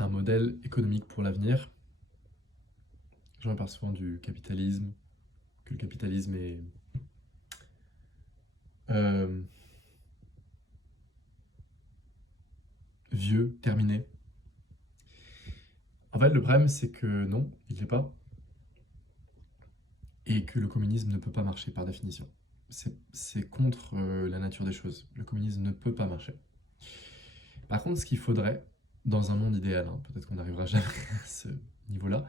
un modèle économique pour l'avenir. Les gens parlent souvent du capitalisme, que le capitalisme est euh, vieux, terminé. En fait, le problème, c'est que non, il ne l'est pas, et que le communisme ne peut pas marcher par définition. C'est contre la nature des choses. Le communisme ne peut pas marcher. Par contre, ce qu'il faudrait, dans un monde idéal, hein, peut-être qu'on n'arrivera jamais à ce niveau-là,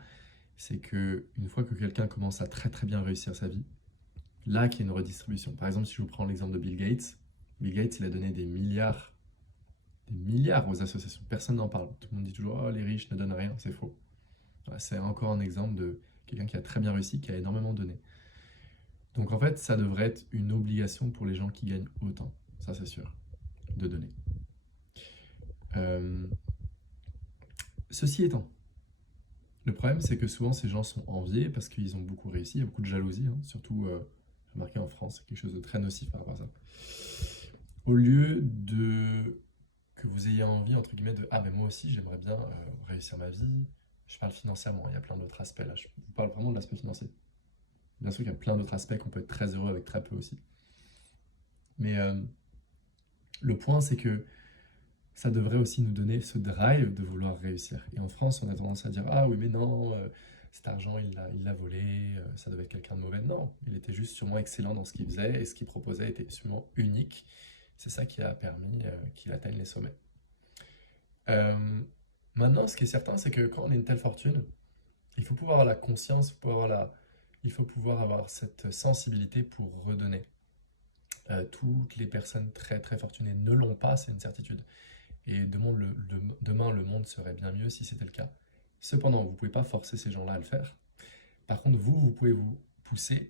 c'est que une fois que quelqu'un commence à très très bien réussir sa vie, là qu'il y ait une redistribution. Par exemple, si je vous prends l'exemple de Bill Gates, il a donné des milliards aux associations. Personne n'en parle. Tout le monde dit toujours, oh, les riches ne donnent rien, c'est faux. Voilà, c'est encore un exemple de quelqu'un qui a très bien réussi, qui a énormément donné. Donc en fait, ça devrait être une obligation pour les gens qui gagnent autant, ça c'est sûr, de donner. Euh, Ceci étant, le problème c'est que souvent ces gens sont enviés parce qu'ils ont beaucoup réussi, il y a beaucoup de jalousie, hein, surtout remarqué en France, c'est quelque chose de très nocif par rapport à ça. Au lieu de que vous ayez envie, entre guillemets, de ah, mais moi aussi j'aimerais bien réussir ma vie, je parle financièrement, il y a plein d'autres aspects là, je vous parle vraiment de l'aspect financier. Bien sûr qu'il y a plein d'autres aspects qu'on peut être très heureux avec très peu aussi. Mais le point c'est que ça devrait aussi nous donner ce drive de vouloir réussir. Et en France, on a tendance à dire ah oui, mais non, cet argent, il l'a volé, ça devait être quelqu'un de mauvais. Non, il était juste sûrement excellent dans ce qu'il faisait et ce qu'il proposait était sûrement unique. C'est ça qui a permis qu'il atteigne les sommets. Euh, Maintenant, ce qui est certain, c'est que quand on a une telle fortune, il faut pouvoir avoir la conscience, il faut pouvoir avoir cette sensibilité pour redonner. Toutes les personnes très très fortunées ne l'ont pas, c'est une certitude. Et demain, le monde serait bien mieux si c'était le cas. Cependant, vous ne pouvez pas forcer ces gens-là à le faire. Par contre, vous pouvez vous pousser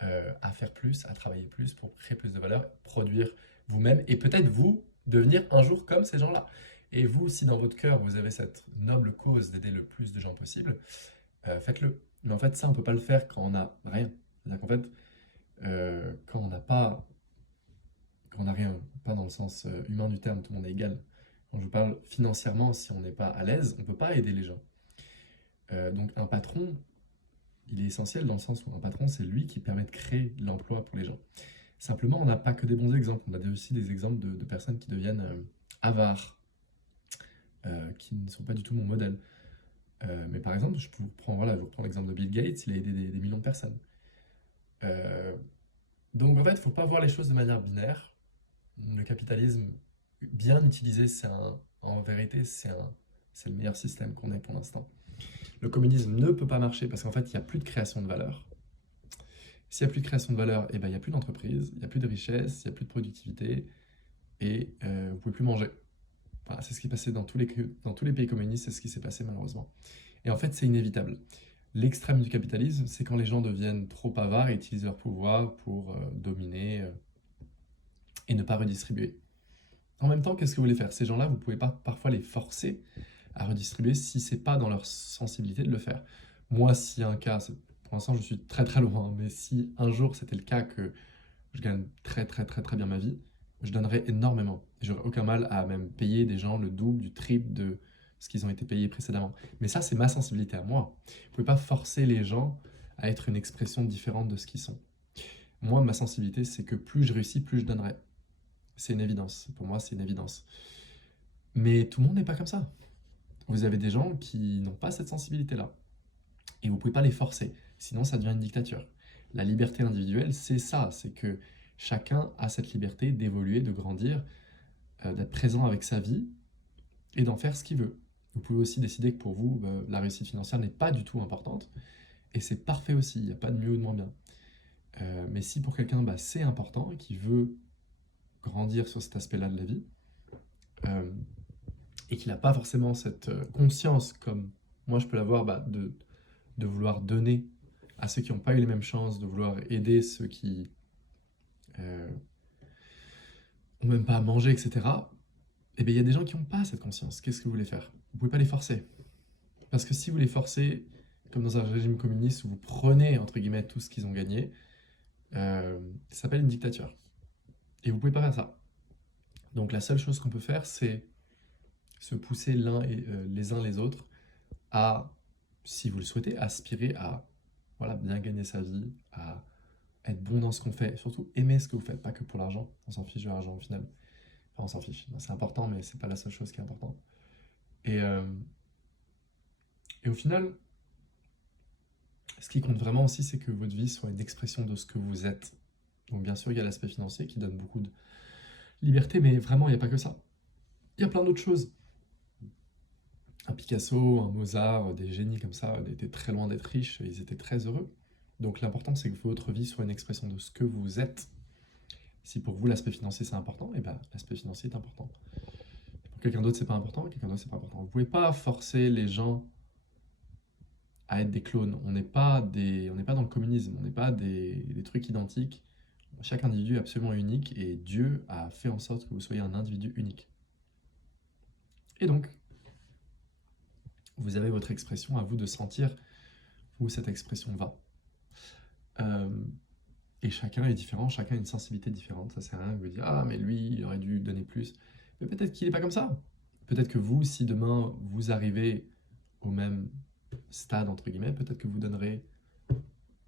à faire plus, à travailler plus pour créer plus de valeur, produire vous-même et peut-être vous devenir un jour comme ces gens-là. Et vous, si dans votre cœur, vous avez cette noble cause d'aider le plus de gens possible, faites-le. Mais en fait, ça, on ne peut pas le faire quand on n'a rien. C'est-à-dire qu'en fait, quand on n'a pas, quand on n'a rien, pas dans le sens humain du terme, tout le monde est égal. Quand je vous parle financièrement, si on n'est pas à l'aise, on ne peut pas aider les gens. Donc un patron, il est essentiel dans le sens où un patron, c'est lui qui permet de créer l'emploi pour les gens. Simplement, on n'a pas que des bons exemples, on a aussi des exemples de personnes qui deviennent avares, qui ne sont pas du tout mon modèle. Mais par exemple, je vous prends l'exemple de Bill Gates, il a aidé des millions de personnes. Euh, donc en fait, il ne faut pas voir les choses de manière binaire. Le capitalisme, bien utilisé, en vérité, c'est le meilleur système qu'on ait pour l'instant. Le communisme ne peut pas marcher parce qu'en fait, il n'y a plus de création de valeur. S'il n'y a plus de création de valeur, eh ben, il n'y a plus d'entreprise, il n'y a plus de richesse, il n'y a plus de productivité et vous ne pouvez plus manger. Enfin, c'est ce qui passait dans tous les pays communistes, c'est ce qui s'est passé malheureusement. Et en fait, c'est inévitable. L'extrême du capitalisme, c'est quand les gens deviennent trop avares et utilisent leur pouvoir pour dominer et ne pas redistribuer. En même temps, qu'est-ce que vous voulez faire? Ces gens-là, vous ne pouvez pas parfois les forcer à redistribuer si c'est pas dans leur sensibilité de le faire. Moi, s'il y a un cas, pour l'instant je suis très très loin, mais si un jour c'était le cas que je gagne très très très très bien ma vie, je donnerais énormément. J'aurais aucun mal à même payer des gens le double, du triple de ce qu'ils ont été payés précédemment. Mais ça, c'est ma sensibilité à moi. Vous ne pouvez pas forcer les gens à être une expression différente de ce qu'ils sont. Moi, ma sensibilité, c'est que plus je réussis, plus je donnerai. C'est une évidence. Pour moi, c'est une évidence. Mais tout le monde n'est pas comme ça. Vous avez des gens qui n'ont pas cette sensibilité-là. Et vous ne pouvez pas les forcer. Sinon, ça devient une dictature. La liberté individuelle, c'est ça. C'est que chacun a cette liberté d'évoluer, de grandir, d'être présent avec sa vie et d'en faire ce qu'il veut. Vous pouvez aussi décider que pour vous, la réussite financière n'est pas du tout importante. Et c'est parfait aussi. Il n'y a pas de mieux ou de moins bien. Mais si pour quelqu'un, c'est important et qu'il veut grandir sur cet aspect-là de la vie, euh, et qu'il n'a pas forcément cette conscience comme moi je peux l'avoir de vouloir donner à ceux qui n'ont pas eu les mêmes chances, de vouloir aider ceux qui euh, ont même pas à manger, etc. Eh bien, il y a des gens qui n'ont pas cette conscience. Qu'est-ce que vous voulez faire? Vous pouvez pas les forcer. Parce que si vous les forcez, comme dans un régime communiste où vous prenez, entre guillemets, tout ce qu'ils ont gagné, ça s'appelle une dictature. Et vous pouvez pas faire ça. Donc la seule chose qu'on peut faire, c'est se pousser les uns les autres à, si vous le souhaitez, aspirer à voilà, bien gagner sa vie, à être bon dans ce qu'on fait, et surtout aimer ce que vous faites, pas que pour l'argent, on s'en fiche de l'argent au final. Enfin, on s'en fiche, c'est important, mais c'est pas la seule chose qui est importante. Et, euh, et au final, ce qui compte vraiment aussi, c'est que votre vie soit une expression de ce que vous êtes. Donc bien sûr, il y a l'aspect financier qui donne beaucoup de liberté, mais vraiment, il n'y a pas que ça. Il y a plein d'autres choses. Un Picasso, un Mozart, des génies comme ça, ils étaient très loin d'être riches, ils étaient très heureux. Donc l'important, c'est que votre vie soit une expression de ce que vous êtes. Si pour vous, l'aspect financier, c'est important, et ben l'aspect financier est important. Pour quelqu'un d'autre, c'est pas important, quelqu'un d'autre, c'est pas important. Vous pouvez pas forcer les gens à être des clones. On n'est pas dans le communisme, on n'est pas des trucs identiques. Chaque individu est absolument unique et Dieu a fait en sorte que vous soyez un individu unique. Et donc, vous avez votre expression, à vous de sentir où cette expression va. Euh, et chacun est différent, chacun a une sensibilité différente. Ça sert à rien de vous dire ah mais lui il aurait dû donner plus. Mais peut-être qu'il n'est pas comme ça. Peut-être que vous, si demain vous arrivez au même stade entre guillemets, peut-être que vous donnerez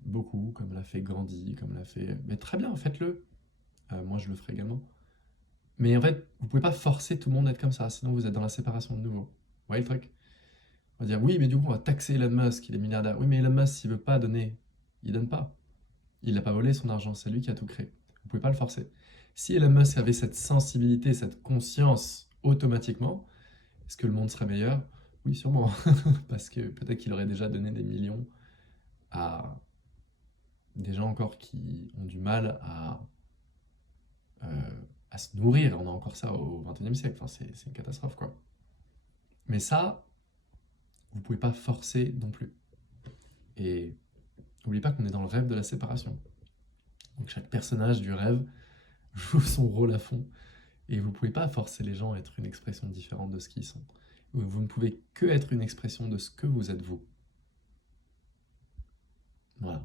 beaucoup, comme l'a fait Gandhi, comme l'a fait. Mais très bien, faites-le. Moi je le ferai également. Mais en fait, vous pouvez pas forcer tout le monde à être comme ça, sinon vous êtes dans la séparation de nouveau. Vous voyez le truc? On va dire oui, mais du coup on va taxer Elon Musk, il est milliardaire. Oui, mais Elon Musk s'il veut pas donner, il donne pas. Il n'a pas volé son argent, c'est lui qui a tout créé. Vous pouvez pas le forcer. Si Elon Musk avait cette sensibilité, cette conscience automatiquement, est-ce que le monde serait meilleur? Oui, sûrement. Parce que peut-être qu'il aurait déjà donné des millions à des gens encore qui ont du mal à se nourrir. On a encore ça au XXIe siècle. Enfin, c'est une catastrophe, quoi. Mais ça, vous pouvez pas forcer non plus. Et n'oubliez pas qu'on est dans le rêve de la séparation. Donc chaque personnage du rêve joue son rôle à fond. Et vous ne pouvez pas forcer les gens à être une expression différente de ce qu'ils sont. Vous ne pouvez que être une expression de ce que vous êtes vous. Voilà.